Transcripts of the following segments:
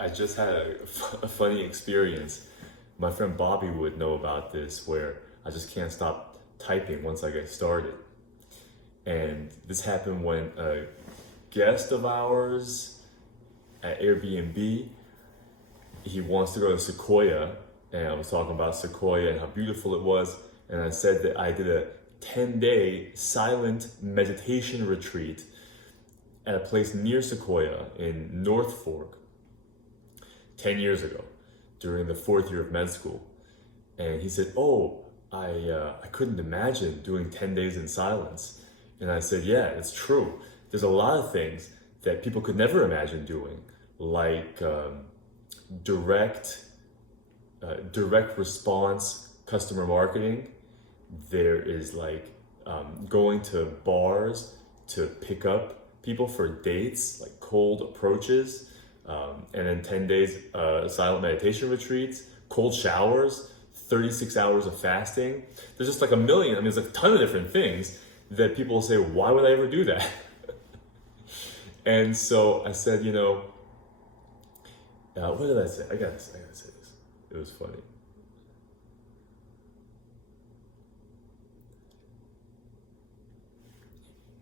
I just had a funny experience. My friend Bobby would know about this, where I just can't stop typing once I get started. And this happened when a guest of ours at Airbnb, he wants to go to Sequoia, and I was talking about Sequoia and how beautiful it was, and I said that I did a 10-day silent meditation retreat at a place near Sequoia in North Fork 10 years ago during the 4th year of med school. And he said, oh, I couldn't imagine doing 10 days in silence. And I said, yeah, it's true. There's a lot of things that people could never imagine doing, like direct response customer marketing. There is like going to bars to pick up people for dates, like cold approaches, and then 10 days silent meditation retreats, cold showers, 36 hours of fasting. There's just like a million, I mean, there's a ton of different things that people will say, why would I ever do that? And so I said, what did I say? I gotta say this. It was funny.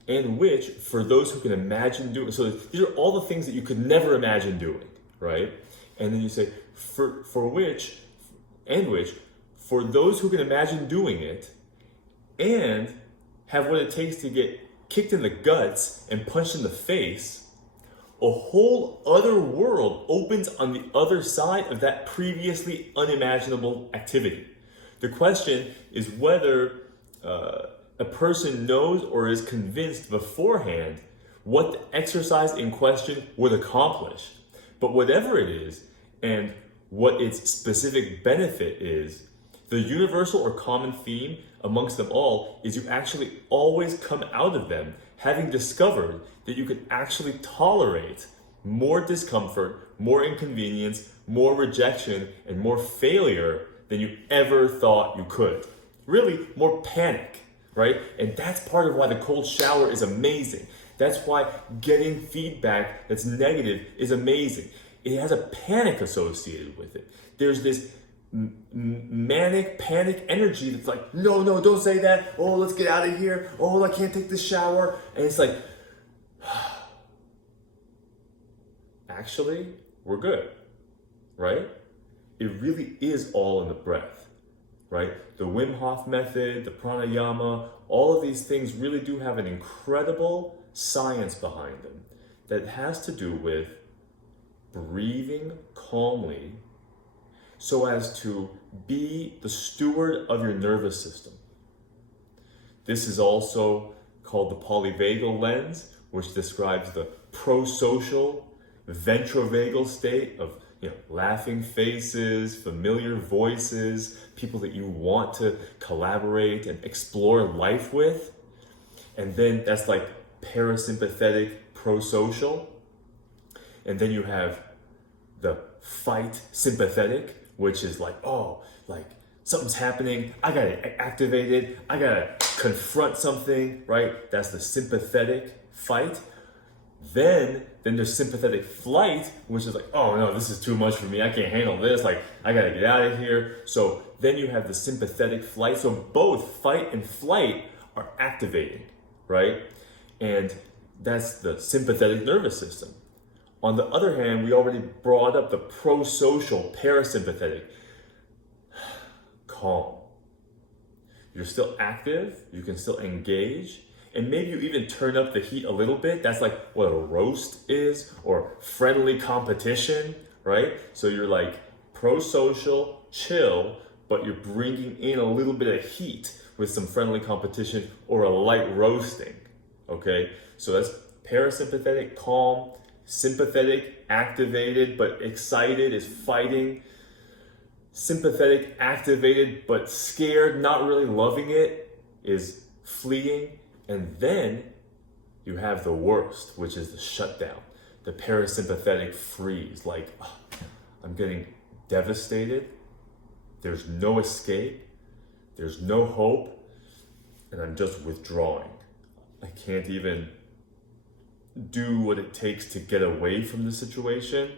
And which, for those who can imagine doing, so these are all the things that you could never imagine doing, right? And then you say, for which, for those who can imagine doing it and have what it takes to get kicked in the guts and punched in the face, a whole other world opens on the other side of that previously unimaginable activity. The question is whether a person knows or is convinced beforehand what the exercise in question would accomplish. But whatever it is, and what its specific benefit is, the universal or common theme amongst them all is you actually always come out of them having discovered that you can actually tolerate more discomfort, more inconvenience, more rejection, and more failure than you ever thought you could. Really, more panic, right? And that's part of why the cold shower is amazing. That's why getting feedback that's negative is amazing. It has a panic associated with it. There's this manic panic energy that's like, no, don't say that. Oh, let's get out of here. Oh, I can't take the shower. And it's like, actually, we're good, right? It really is all in the breath, right? The Wim Hof method, the pranayama, all of these things really do have an incredible science behind them that has to do with breathing calmly so as to be the steward of your nervous system. This is also called the polyvagal lens, which describes the prosocial ventrovagal state of laughing faces, familiar voices, people that you want to collaborate and explore life with. And then that's like parasympathetic prosocial. And then you have the fight sympathetic, which is like, oh, like something's happening, I gotta activate it, I gotta confront something, right? That's the sympathetic fight. Then there's sympathetic flight, which is like, oh no, this is too much for me, I can't handle this, like I gotta get out of here. So then you have the sympathetic flight. So both fight and flight are activating, right? And that's the sympathetic nervous system. On the other hand, we already brought up the prosocial parasympathetic. Calm. You're still active, you can still engage, and maybe you even turn up the heat a little bit. That's like what a roast is, or friendly competition, right? So you're like prosocial, chill, but you're bringing in a little bit of heat with some friendly competition or a light roasting, okay? So that's parasympathetic, calm. Sympathetic, activated, but excited is fighting. Sympathetic, activated, but scared, not really loving it, is fleeing. And then you have the worst, which is the shutdown, the parasympathetic freeze. Like, I'm getting devastated. There's no escape. There's no hope. And I'm just withdrawing. I can't even do what it takes to get away from the situation.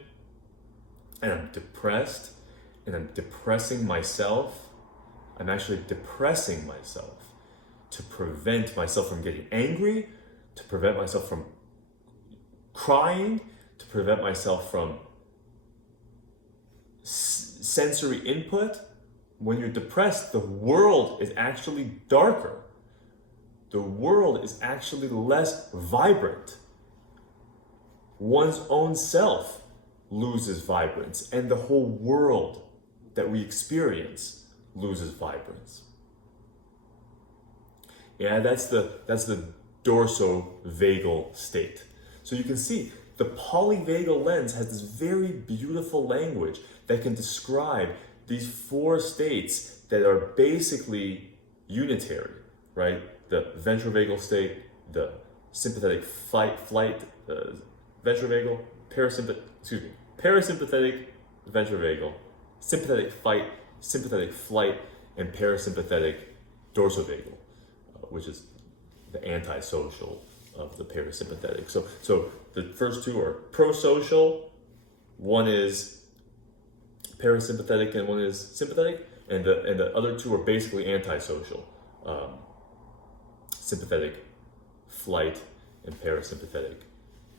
and I'm depressed and I'm depressing myself, I'm actually depressing myself to prevent myself from getting angry, to prevent myself from crying, to prevent myself from sensory input. When you're depressed, the world is actually darker. The world is actually less vibrant. One's own self loses vibrance, and the whole world that we experience loses vibrance. Yeah, that's the dorsovagal state. So you can see the polyvagal lens has this very beautiful language that can describe these four states that are basically unitary, right? The ventrovagal state, the sympathetic flight, ventrovagal, parasympathetic, ventrovagal, sympathetic fight, sympathetic flight, and parasympathetic dorsovagal, which is the antisocial of the parasympathetic. So the first two are prosocial, one is parasympathetic and one is sympathetic, and the other two are basically antisocial, sympathetic flight and parasympathetic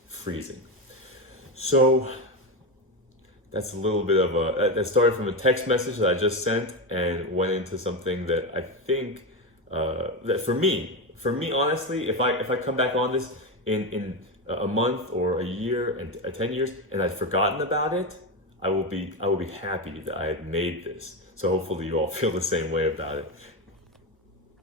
freezing. So that's a little bit of that started from a text message that I just sent and went into something that I think that for me honestly, if I come back on this in a month or a year and 10 years and I've forgotten about it, I will be happy that I had made this. So hopefully you all feel the same way about it.